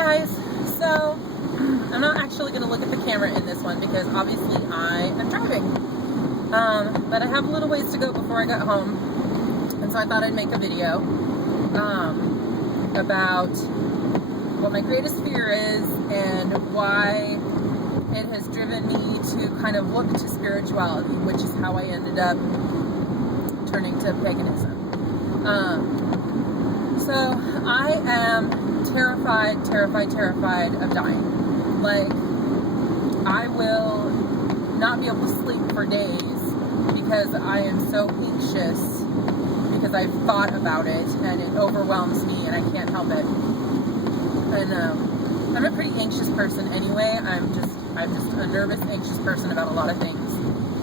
guys, so I'm not actually going to look at the camera in this one because obviously I am driving, but I have a little ways to go before I get home, and so I thought I'd make a video about what my greatest fear is and why it has driven me to kind of look to spirituality, which is how I ended up turning to paganism. So I am terrified of dying. Like, I will not be able to sleep for days because I am so anxious because I've thought about it and it overwhelms me and I can't help it. And I'm a pretty anxious person anyway. I'm just a nervous, anxious person about a lot of things.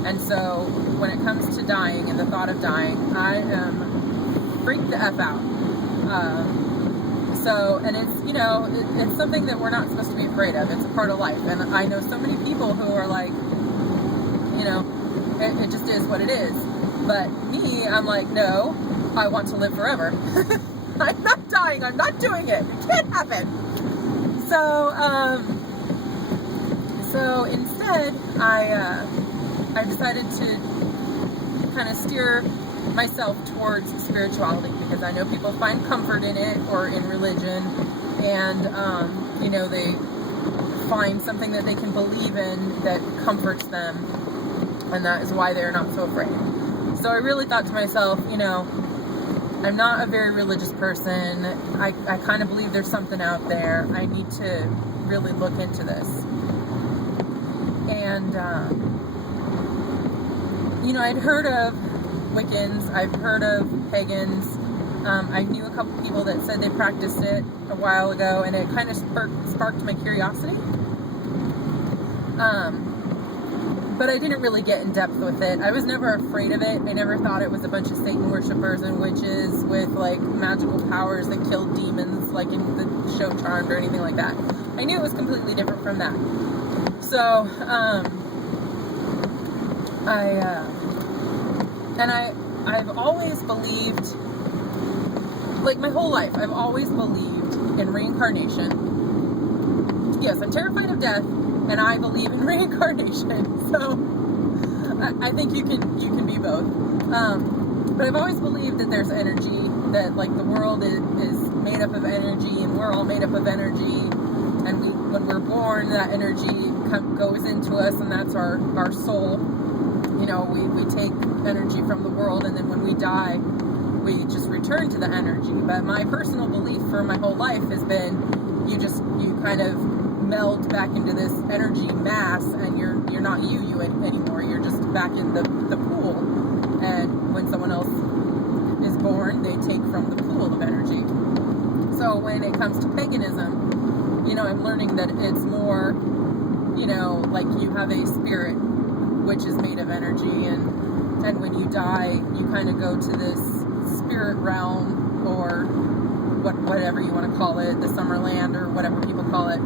And so when it comes to dying and the thought of dying, I am freaked the F out. And it's, you know, it's something that we're not supposed to be afraid of. It's a part of life. And I know so many people who are like, you know, it just is what it is. But me, I'm like, no, I want to live forever. I'm not dying. I'm not doing it. It can't happen. So instead, I decided to kind of steer myself towards spirituality because I know people find comfort in it or in religion, and you know, they find something that they can believe in that comforts them, and that is why they're not so afraid. So I really thought to myself, you know, I'm not a very religious person. I kind of believe there's something out there. I need to really look into this. And you know, I'd heard of Wiccans, I've heard of pagans. I knew a couple people that said they practiced it a while ago, and it kind of sparked my curiosity. But I didn't really get in depth with it. I was never afraid of it. I never thought it was a bunch of Satan worshippers and witches with like magical powers that killed demons like in the show Charmed or anything like that. I knew it was completely different from that. So, I've always believed, like my whole life, I've always believed in reincarnation. Yes, I'm terrified of death, and I believe in reincarnation. So, I think you can be both. But I've always believed that there's energy, that like the world is made up of energy, and we're all made up of energy. And when we're born, that energy goes into us, and that's our soul. You know, we take energy from the world, and then when we die, we just return to the energy. But my personal belief for my whole life has been, you kind of meld back into this energy mass, and you're not you anymore. You're just back in the pool. And when someone else is born, they take from the pool of energy. So when it comes to paganism, you know, I'm learning that it's more, you know, like you have a spirit which is made of energy, and when you die, you kind of go to this spirit realm, or whatever you want to call it, the Summerland, or whatever people call it.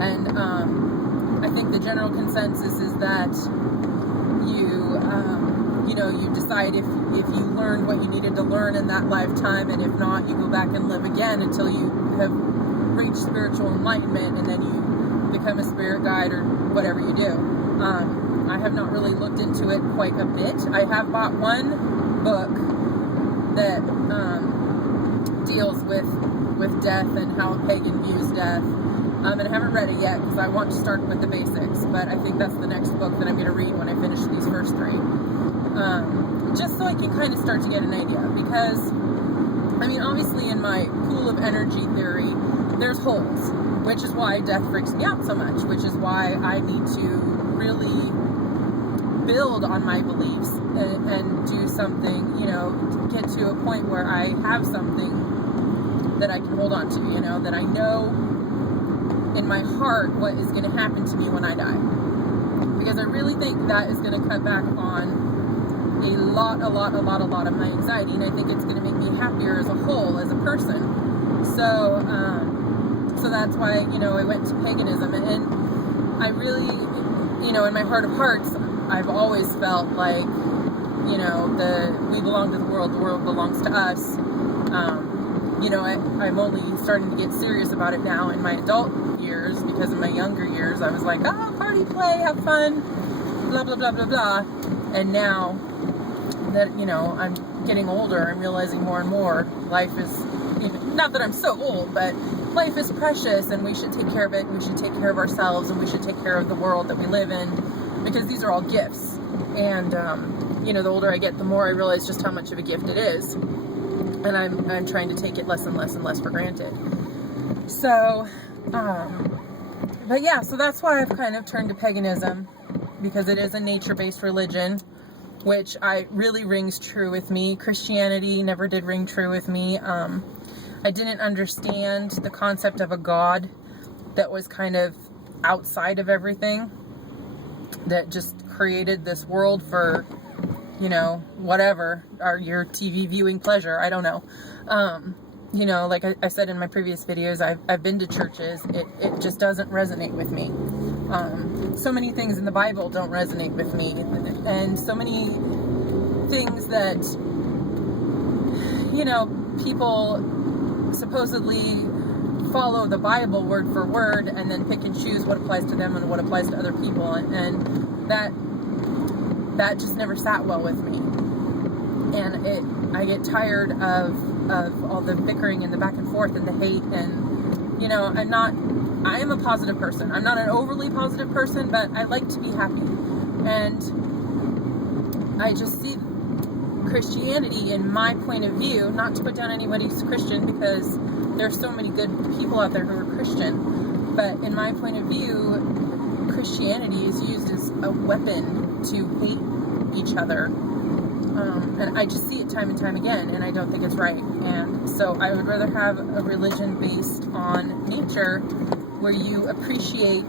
And I think the general consensus is that you know, you decide if you learned what you needed to learn in that lifetime, and if not, you go back and live again until you have reach spiritual enlightenment, and then you become a spirit guide or whatever you do. I have not really looked into it quite a bit. I have bought one book that deals with death and how a pagan views death, and I haven't read it yet because I want to start with the basics, but I think that's the next book that I'm going to read when I finish these first three, just so I can kind of start to get an idea, because I mean, obviously in my pool of energy theory, there's holes, which is why death freaks me out so much, which is why I need to really build on my beliefs and do something, you know, get to a point where I have something that I can hold on to, you know, that I know in my heart what is going to happen to me when I die. Because I really think that is going to cut back on a lot of my anxiety, and I think it's going to make me happier as a whole, as a person. So that's why, you know, I went to paganism, and I really, you know, in my heart of hearts, I've always felt like, you know, we belong to the world belongs to us. you know, I'm only starting to get serious about it now in my adult years, because in my younger years I was like, oh, party, play, have fun, blah, blah, blah, blah, blah. And now that, you know, I'm getting older, I'm realizing more and more life is, not that I'm so old, but life is precious, and we should take care of it, and we should take care of ourselves, and we should take care of the world that we live in, because these are all gifts. And you know, the older I get, the more I realize just how much of a gift it is, and I'm trying to take it less and less and less for granted. So but yeah, so that's why I've kind of turned to paganism, because it is a nature-based religion, which really rings true with me. Christianity never did ring true with me. I didn't understand the concept of a God that was kind of outside of everything, that just created this world for, you know, whatever, or your TV viewing pleasure. I don't know. You know, like I said in my previous videos, I've been to churches. It just doesn't resonate with me. So many things in the Bible don't resonate with me, and so many things that, you know, people supposedly follow the Bible word for word and then pick and choose what applies to them and what applies to other people, and that just never sat well with me. And I get tired of all the bickering and the back and forth and the hate, and, you know, I am a positive person. I'm not an overly positive person, but I like to be happy. And I just see Christianity, in my point of view, not to put down anybody's Christian, because there's so many good people out there who are Christian, but in my point of view, Christianity is used as a weapon to hate each other. And I just see it time and time again, and I don't think it's right. And so I would rather have a religion based on nature, where you appreciate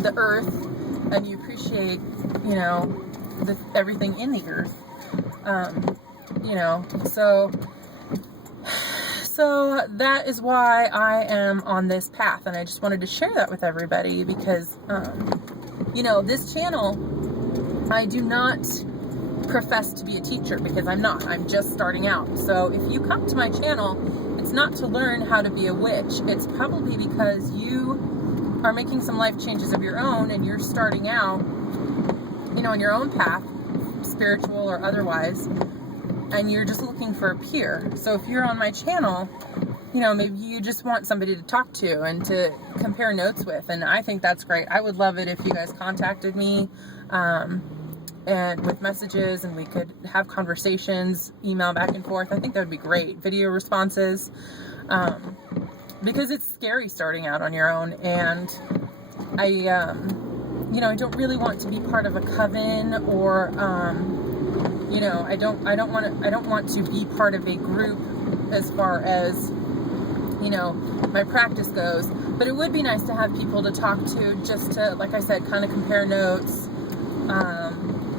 the earth and you appreciate, you know, everything in the earth. You know, so that is why I am on this path, and I just wanted to share that with everybody, because you know, this channel, I do not profess to be a teacher, because I'm not. I'm just starting out. So if you come to my channel, it's not to learn how to be a witch. It's probably because you are making some life changes of your own, and you're starting out, you know, on your own path, spiritual or otherwise, and you're just looking for a peer. So if you're on my channel, you know, maybe you just want somebody to talk to and to compare notes with, and I think that's great. I would love it if you guys contacted me and with messages, and we could have conversations, email back and forth. I think that would be great. Video responses, because it's scary starting out on your own, and you know, I don't really want to be part of a coven, or you know, I don't want to be part of a group as far as, you know, my practice goes. But it would be nice to have people to talk to, just to, like I said, kind of compare notes,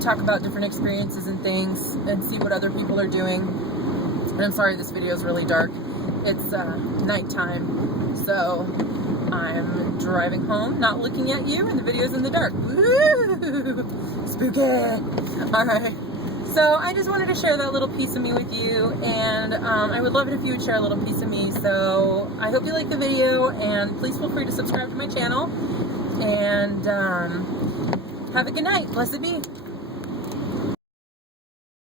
talk about different experiences and things, and see what other people are doing. And I'm sorry this video is really dark. It's nighttime, so I'm driving home, not looking at you, and the video's in the dark. Woo! Spooky! Alright, so I just wanted to share that little piece of me with you, and I would love it if you would share a little piece of me. So I hope you like the video, and please feel free to subscribe to my channel, and have a good night. Blessed be.